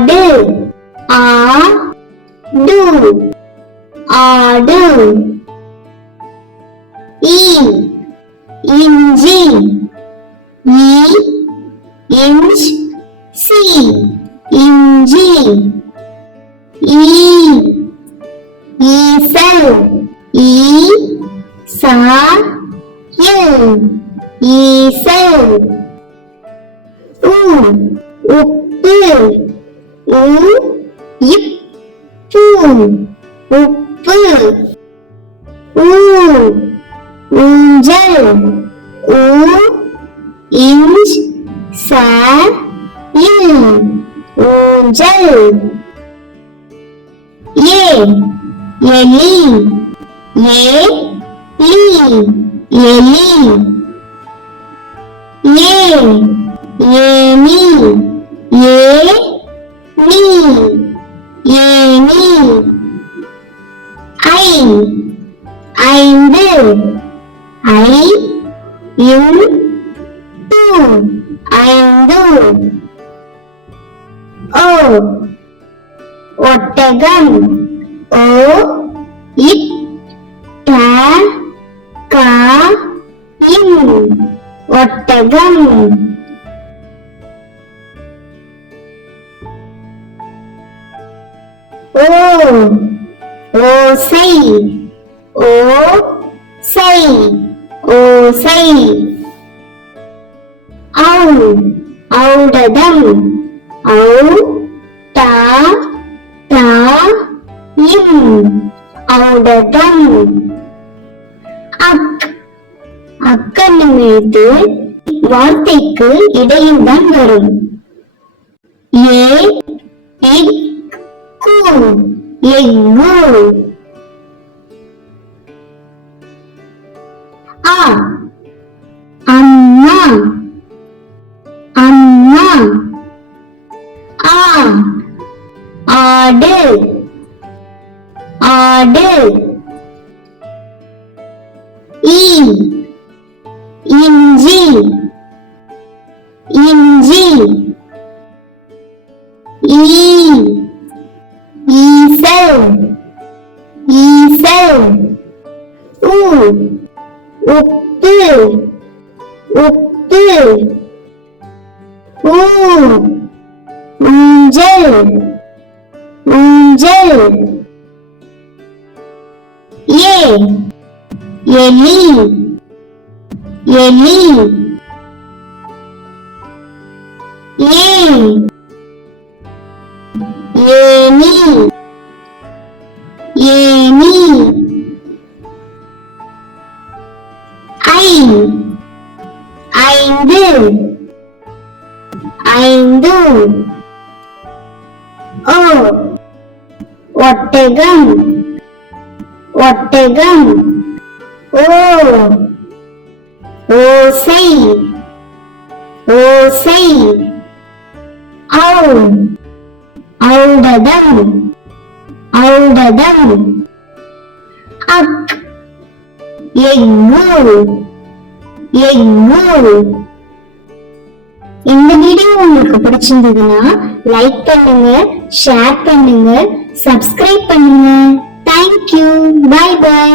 ஆடு ஆடு ஆடு இஞ்சி இஞ்சி இஞ்சி ஈசல் ஈசல் ஈசல் உப்பு உப்பு உப்பு ஊஞ்சல் ஊஞ்சல் எலி எலி ஏனி ஏனி ஐந்து ஐந்து ஒட்டகம் ஒட்டகம் ஓசை ஓசை ஓசை ஔடதம் ஔடதம் அக்கன்னு எழுத்து வார்த்தைக்கு இடையில் தான் வரும். எஃகு அம்மா அம்மா ஆடு ஆடு இஞ்சி இஞ்சி ஈசல் ஈசல் உப்பு உப்பு ஊஞ்சல் ஊஞ்சல் எலி எலி ஏனி ஏனி ஐந்து ஐந்து ஒட்டகம் ஒட்டகம் ஓசை ஓசை ஔடதம் ஔடதம் எஃகு எஃகு. இந்த வீடியோ உங்களுக்கு பிடிச்சிருந்ததுன்னா லைக் பண்ணுங்க, ஷேர் பண்ணுங்க, சப்ஸ்கிரைப் பண்ணுங்க. தேங்க்யூ. Bye by.